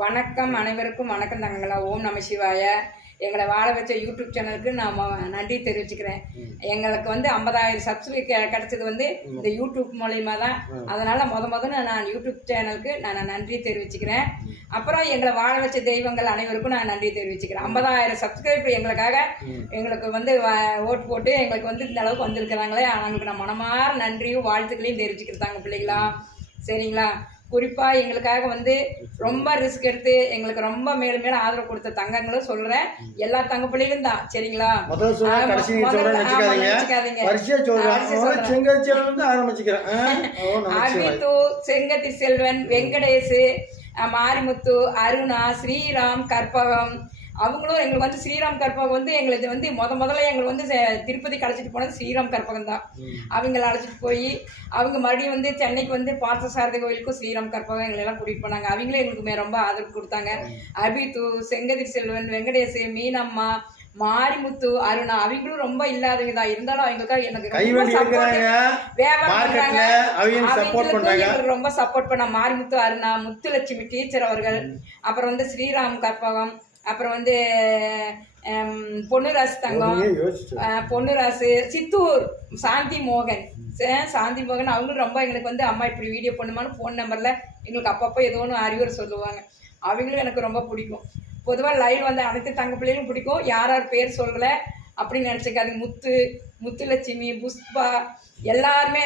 வணக்கம், அனைவருக்கும் வணக்கம் தங்கங்களா. ஓம் நம சிவாய. எங்களை வாழ வச்ச யூடியூப் சேனலுக்கு நான் நன்றி தெரிவிச்சுக்கிறேன். எங்களுக்கு 50,000 சப்ஸ்கிரைப் கிடைச்சது இந்த யூடியூப் மூலயமா தான். அதனால முதல்ல நான் யூடியூப் சேனலுக்கு நான் நன்றி தெரிவிச்சுக்கிறேன். அப்புறம் எங்களை வாழ வச்ச தெய்வங்கள் அனைவருக்கும் நான் நன்றி தெரிவிச்சுக்கிறேன். 50,000 சப்ஸ்கிரைப் எங்களுக்கு ஓட்டு போட்டு எங்களுக்கு இந்த அளவுக்கு வந்திருக்கிறாங்களே, அவங்களுக்கு நான் மனமாற நன்றியும் வாழ்த்துக்களையும் தெரிவிச்சுக்கிறதாங்க பிள்ளைங்களா. சரிங்களா? குறிப்பாக எங்களுக்காக ரொம்ப ரிஸ்க் எடுத்து எங்களுக்கு ரொம்ப மேலும் மேலும் ஆதரவு கொடுத்த தங்கங்களும் சொல்றேன். எல்லா தங்க பிள்ளைகளும் தான். சரிங்களா? செங்கத்தி செல்வன், வெங்கடேஷ், மாரிமுத்து, அருணா, ஸ்ரீராம், கற்பகம், அவங்களும் எங்களுக்கு ஸ்ரீராம் கற்பகம் எங்களுக்கு முதல்ல எங்களுக்கு திருப்பதி அழைச்சிட்டு போனது ஸ்ரீராம் கற்பகம் தான். அவங்கள அழைச்சிட்டு போய் அவங்க மறுபடியும் சென்னைக்கு பார்த்தசாரதி கோயிலுக்கும் ஸ்ரீராம் கற்பகம் எங்களெல்லாம் கூட்டிகிட்டு போனாங்க. அவங்களே எங்களுக்கு ரொம்ப ஆதரவு கொடுத்தாங்க. அபித்து, செங்கதிர் செல்வன், வெங்கடேஷ், மீனம்மா, மாரிமுத்து, அருணா, அவங்களும் ரொம்ப இல்லாதவங்க தான். இருந்தாலும் அவங்களுக்காக எனக்கு ரொம்ப சப்போர்ட் பண்ண மாரிமுத்து, அருணா, முத்துலட்சுமி டீச்சர் அவர்கள், அப்புறம் ஸ்ரீராம் கற்பகம், அப்புறம் பொன்னுராசு தங்கம், பொன்னுராசு, சித்தூர் சாந்தி மோகன், அவங்களும் ரொம்ப எங்களுக்கு அம்மா இப்படி வீடியோ பண்ணுமான்னு ஃபோன் நம்பரில் எங்களுக்கு அப்பப்போ ஏதோ ஒன்று அறிவுரை சொல்லுவாங்க. அவங்களும் எனக்கு ரொம்ப பிடிக்கும். பொதுவாக லைவ் அனைத்து தங்க பிள்ளைகளும் பிடிக்கும். யார் பேர் சொல்லலை அப்படின்னு நினச்சிக்காதீங்க. முத்துலட்சுமி, புஷ்பா எல்லாருமே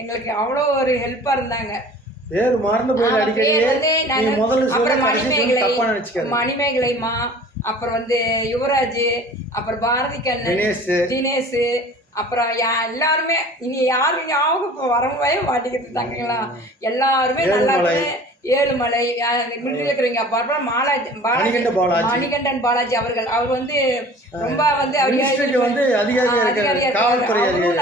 எங்களுக்கு அவ்வளோ ஒரு ஹெல்ப்பாக இருந்தாங்க. மணிமேகலைமா, அப்புறம் யுவராஜ், அப்புறம் பாரதி கண்ணன், தினேஷ், அப்புறம் எல்லாருமே இனி யாரும் ஞாபகம் வரவே மாட்டேங்கிறது தங்கங்களா. எல்லாருமே நல்லா ஏழுமலை இருக்கிறீங்க. அப்புறம் மணிகண்டன் பாலாஜி அவர்கள், அவர் ரொம்ப அவரும்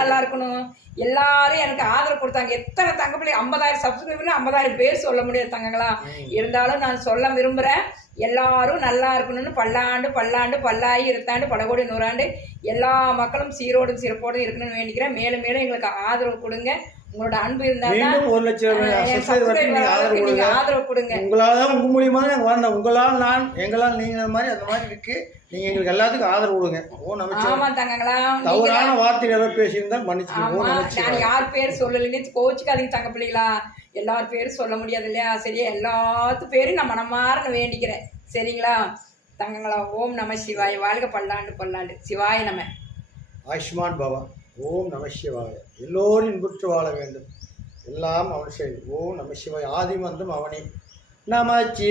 நல்லா இருக்கணும். எல்லாரும் எனக்கு ஆதரவு கொடுத்தாங்க. எத்தனை தங்க பிள்ளை 50,000 சப்ஸ்கிரைபர், 50,000 பேர் சொல்ல முடியாது தங்கங்களா. இருந்தாலும் நான் சொல்ல விரும்புகிறேன், எல்லாரும் நல்லா இருக்கணும்னு. பல்லாண்டு பல்லாண்டு பல்லாயி இருத்தாண்டு படகோடி நூறாண்டு எல்லா மக்களும் சீரோடும் சிறப்போடும் இருக்கணும்னு வேண்டிக்கிறேன். மேலும் மேலும் எங்களுக்கு ஆதரவு கொடுங்க. உங்களோட அன்பு இருந்தாலும் 1 லட்சம் ஆதரவு கொடுங்க. உங்களால் உங்க மூலியமா வரணும். உங்களால் நான், எங்களால் நீங்க மாதிரி அந்த மாதிரி இருக்கு. நீங்க எங்களுக்கு எல்லாத்துக்கும் ஆதரவு கொடுங்க. ஆமா தங்கங்களா. தவறான வார்த்தைகள் ஏதாவது பேசியிருந்தால் மன்னிச்சுக்கோங்க. நான் யார் பேர் சொல்லலைன்னு கோச்சுக்காதீங்க தங்க பிள்ளைங்களா. எல்லார் பேரும் சொல்ல முடியாது இல்லையா? சரியா? எல்லாத்து பேரும் நான் மனமாற வேண்டிக்கிறேன். சரிங்களா தங்கங்களா? ஓம் நம சிவாய. வாழ்க பல்லாண்டு பல்லாண்டு. சிவாய நம. ஆயுஷ்மான் பவா. ஓம் நம சிவாய. எல்லோரும் இன்புற்று வாழ வேண்டும். எல்லாம் அவன் செயல். ஓம் நம சிவாய. ஆதிமந்தம் அவனே. நம சிவாய.